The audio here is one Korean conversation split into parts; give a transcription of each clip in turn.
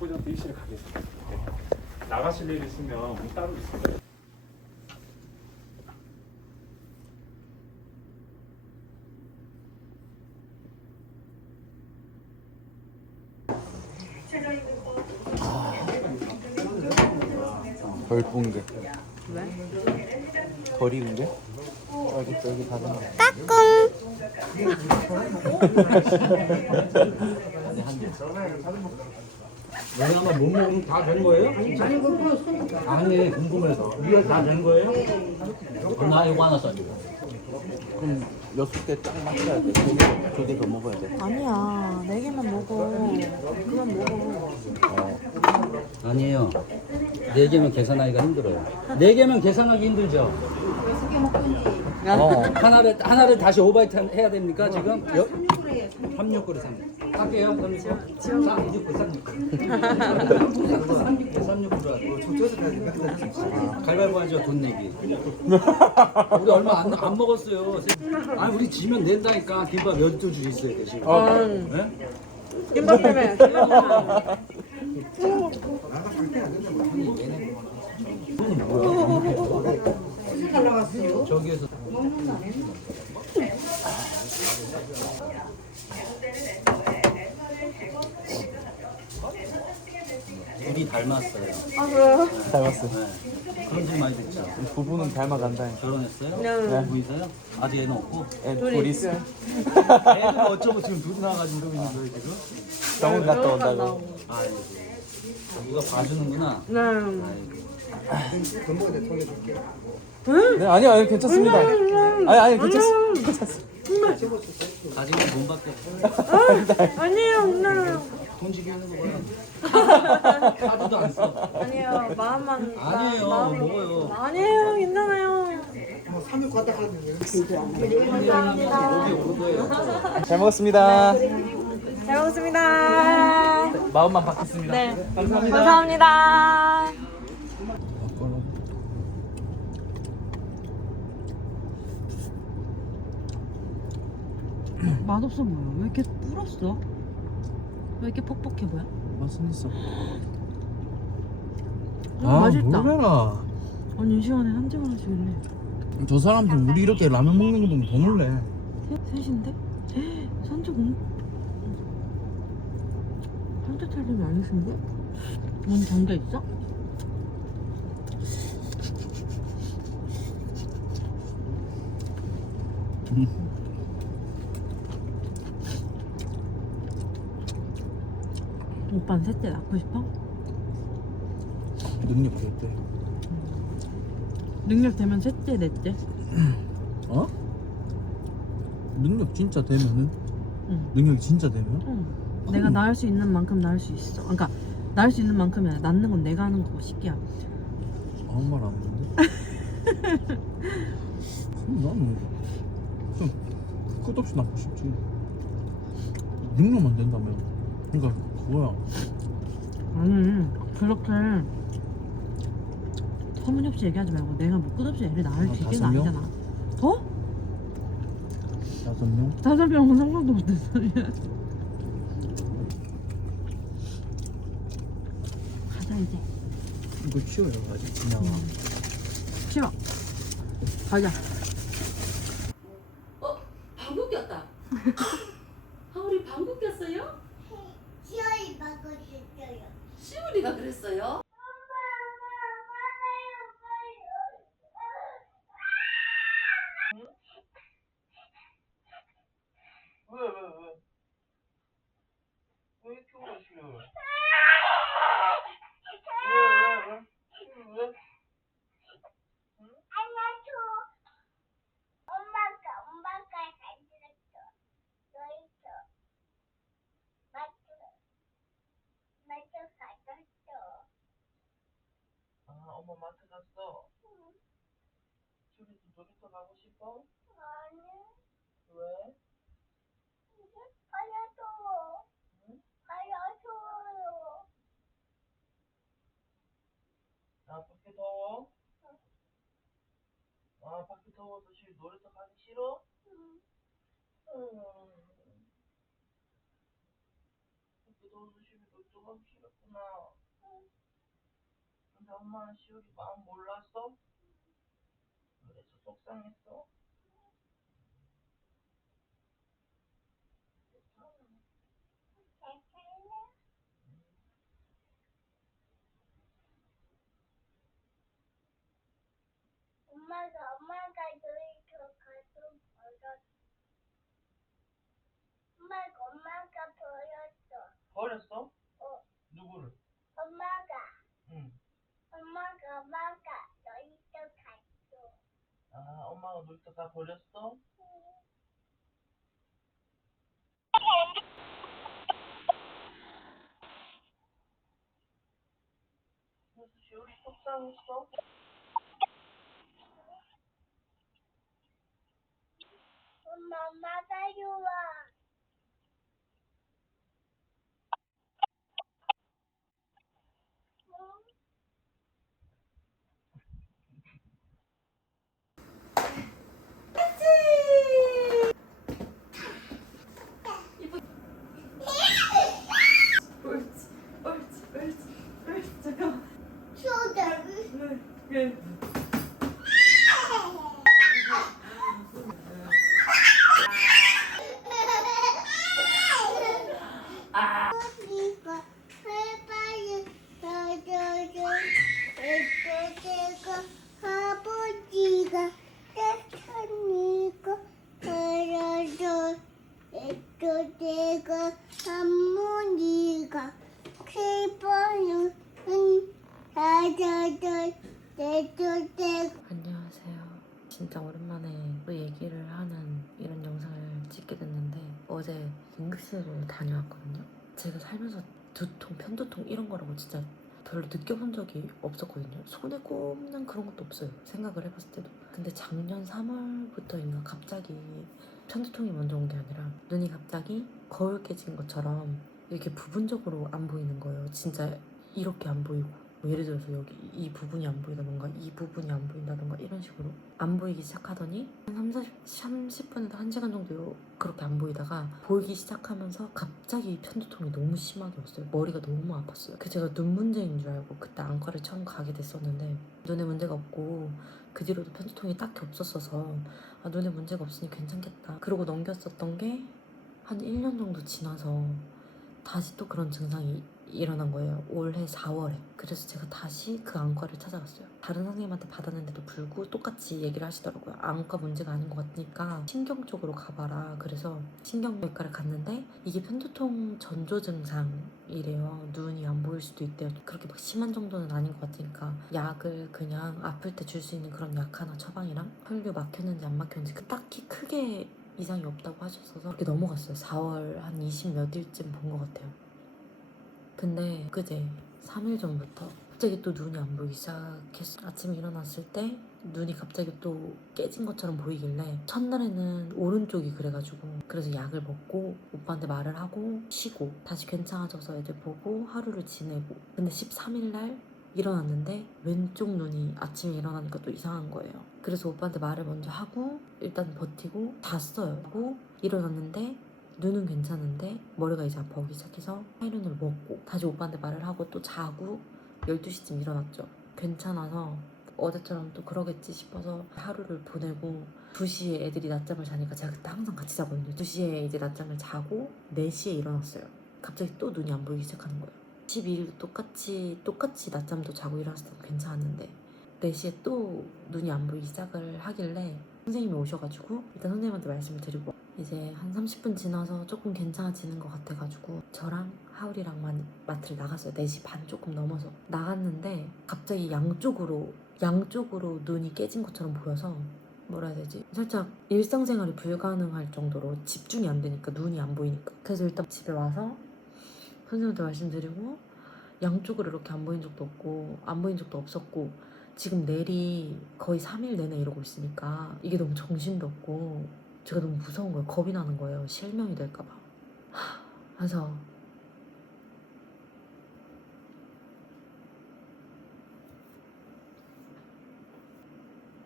직보전 대기실에 가겠습니다. 네. 나가실 일 있으면 문 따로 있습니다. 덜 부은 게. 왜? 거리는 게? 여기 닫은 게. 왜냐면 못 먹으면 다 된 거예요? 아니 궁금해서 이게 다 된 거예요? 나 이거 하나 써줘. 그럼 6개 딱 맞춰야 돼. 2개 더 먹어야 돼. 아니야. 4개만 먹어. 그만 먹어. 아니에요. 4개면 계산하기가 힘들어요. 4개면 계산하기 힘들죠? 하나를 다시 오바이트 해야 됩니까 지금? 369래 369. 할게요. 369. 369. 369. 갈발보 하죠. 돈 내기. 우리 얼마 안 먹었어요. 아니 우리 지면 낸다니까. 김밥 12줄 있어야 돼 지금. 네? 김밥 때문에. 저기에서 둘이 닮았어요. 아, 그래요? 닮았어. 네. 그런 소리 많이 듣죠. 부부는 닮아간다. 결혼했어요? 네. 부부 있어요? 아직 애는 없고? 둘이 있어. 애는 어쩌고 지금 둘이 나와가지고 이러고 있는 거예요 지금? 병원 갔다 온다고. 아이고 누가 봐주는구나. 네. 네, 아니요, 괜찮습니다. 아니, 괜찮습니다. 가지고 돈밖에 없어. 아니에요, 누나. 돈 지게 하는 거야. 카드도 안 써. 아니에요, 마음만. 아니에요, 먹어요. 아니에요, 괜찮아요. 감사합니다. 여기 오는 거예요. 잘 먹었습니다. 잘 먹었습니다. 마음만 받겠습니다. 네. 감사합니다. 감사합니다. 맛없어 보여. 왜 이렇게 불었어? 왜 이렇게 퍽퍽해 보여? 맛은 있어. 맛있다. 놀래라. 아니 이 시간에 한 잔 하나씩 일래. 저 사람들 우리 이렇게 라면 먹는 거 보면 더 놀래. 셋인데? 산적 한자 차림이 아니신데? 문 잠겨 있어? 오빠는 셋째 낳고 싶어? 능력 좋대. 능력 되면 셋째, 넷째? 어? 능력 진짜 되면은? 응. 능력이 진짜 되면? 응. 내가 낳을 수 있는 만큼 낳을 수 있어. 그러니까 낳을 수 있는 만큼이 아니라 낳는 건 내가 하는 거고 쉽게 하면. 아무 말 안 하는데? 그럼 나는 좀 끝없이 낳고 싶지. 능력만 된다면. 그러니까 그거야. 아니 그렇게 터무니없이 얘기하지 말고 내가 뭐 끝없이 애를 낳을 수 있게 5명? 아니잖아. 어? 5명? 5명은 상상도 못했어. 가자 이제. 이거 치워요 아직 진양아. 싫어. 가자. 방귀 꼈다. 우리 방귀 꼈어요? 시원히 바꿔줬어요. 시우리가 그랬어요? 왜 이렇게 울었어요? 알려줘. 엄마가 잘 들었어. 너희도 마트 가졌어. 엄마 마트 갔어? 응. 주리도 놀이터 가고 싶어? 아니, 왜? 알려줘. 응? 알려줘요. 밖에 더워? 밖에 더워서 놀이터 가기 싫어? 응. 밖에 더워서 놀이터 가기 싫었구나. 근데 엄마는 시우리 마음 몰랐어? 그래서 속상했어? 엄마가 놀이터 가서 버렸어. 엄마가 버렸어. 버렸어? 어. 누구를? 엄마가 응. 엄마가 놀이터 갔어. 아, 엄마가 놀이터 다 버렸어? 그래서 시우리 속상했어? 엄마가 좋아. 이거 해봐요. 내가 아버지가 따뜻하니까 그래서 내가 할머니가 세번은 다다다 내가 안녕하세요. 진짜 오랜만에 또 얘기를 하는 이런 영상을 찍게 됐는데 어제 응급실을 다녀왔거든요. 제가 살면서 두통, 편두통 이런 거라고 진짜 별로 느껴본 적이 없었거든요. 손에 꼽는 그런 것도 없어요. 생각을 해봤을 때도. 근데 작년 3월부터인가 갑자기 편두통이 먼저 온 게 아니라 눈이 갑자기 거울 깨진 것처럼 이렇게 부분적으로 안 보이는 거예요. 진짜 이렇게 안 보이고 뭐 예를 들어서 여기 이 부분이 안 보인다던가 이 부분이 안 보인다던가 이런 식으로 안 보이기 시작하더니 한 30분에서 1시간 정도 그렇게 안 보이다가 보이기 시작하면서 갑자기 편두통이 너무 심하게 왔어요. 머리가 너무 아팠어요. 그 제가 눈 문제인 줄 알고 그때 안과를 처음 가게 됐었는데 눈에 문제가 없고 그 뒤로도 편두통이 딱히 없었어서 아, 눈에 문제가 없으니 괜찮겠다 그러고 넘겼었던 게 한 1년 정도 지나서 다시 또 그런 증상이 일어난 거예요. 올해 4월에. 그래서 제가 다시 그 안과를 찾아갔어요. 다른 선생님한테 받았는데도 불구 똑같이 얘기를 하시더라고요. 안과 문제가 아닌 것 같으니까 신경 쪽으로 가봐라. 그래서 신경외과를 갔는데 이게 편두통 전조 증상이래요. 눈이 안 보일 수도 있대요. 그렇게 막 심한 정도는 아닌 것 같으니까 약을 그냥 아플 때 줄 수 있는 그런 약 하나 처방이랑 혈류 막혔는지 안 막혔는지 딱히 크게 이상이 없다고 하셨어서 그렇게 넘어갔어요. 4월 한 20 몇 일쯤 본 것 같아요. 근데 그제 3일 전부터 갑자기 또 눈이 안 보이기 시작했어. 아침에 일어났을 때 눈이 갑자기 또 깨진 것처럼 보이길래 첫날에는 오른쪽이 그래가지고 그래서 약을 먹고 오빠한테 말을 하고 쉬고 다시 괜찮아져서 애들 보고 하루를 지내고 근데 13일 날 일어났는데 왼쪽 눈이 아침에 일어나니까 또 이상한 거예요. 그래서 오빠한테 말을 먼저 하고 일단 버티고 잤어요. 하고 일어났는데 눈은 괜찮은데 머리가 이제 아파오기 시작해서 타이레놀을 먹고 다시 오빠한테 말을 하고 또 자고 12시쯤 일어났죠. 괜찮아서 어제처럼 또 그러겠지 싶어서 하루를 보내고 2시에 애들이 낮잠을 자니까 제가 그때 항상 같이 자거든요. 2시에 이제 낮잠을 자고 4시에 일어났어요. 갑자기 또 눈이 안 보이기 시작하는 거예요. 12일도 똑같이 낮잠도 자고 일어났을 때도 괜찮았는데 4시에 또 눈이 안 보이기 시작을 하길래 선생님이 오셔가지고 일단 선생님한테 말씀을 드리고 이제 한 30분 지나서 조금 괜찮아지는 것 같아가지고 저랑 하울이랑만 마트를 나갔어요. 4시 반 조금 넘어서 나갔는데 갑자기 양쪽으로 눈이 깨진 것처럼 보여서 뭐라 해야 되지? 살짝 일상생활이 불가능할 정도로 집중이 안 되니까 눈이 안 보이니까 그래서 일단 집에 와서 선생님한테 말씀드리고 양쪽으로 이렇게 안 보인 적도 없고 안 보인 적도 없었고 지금 내리 거의 3일 내내 이러고 있으니까 이게 너무 정신도 없고 제가 너무 무서운 거예요. 겁이 나는 거예요. 실명이 될까 봐. 그래서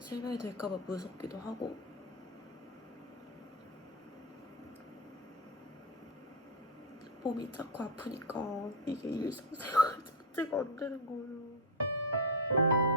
실명이 될까 봐 무섭기도 하고 몸이 자꾸 아프니까 이게 일상생활 자체가 안 되는 거예요.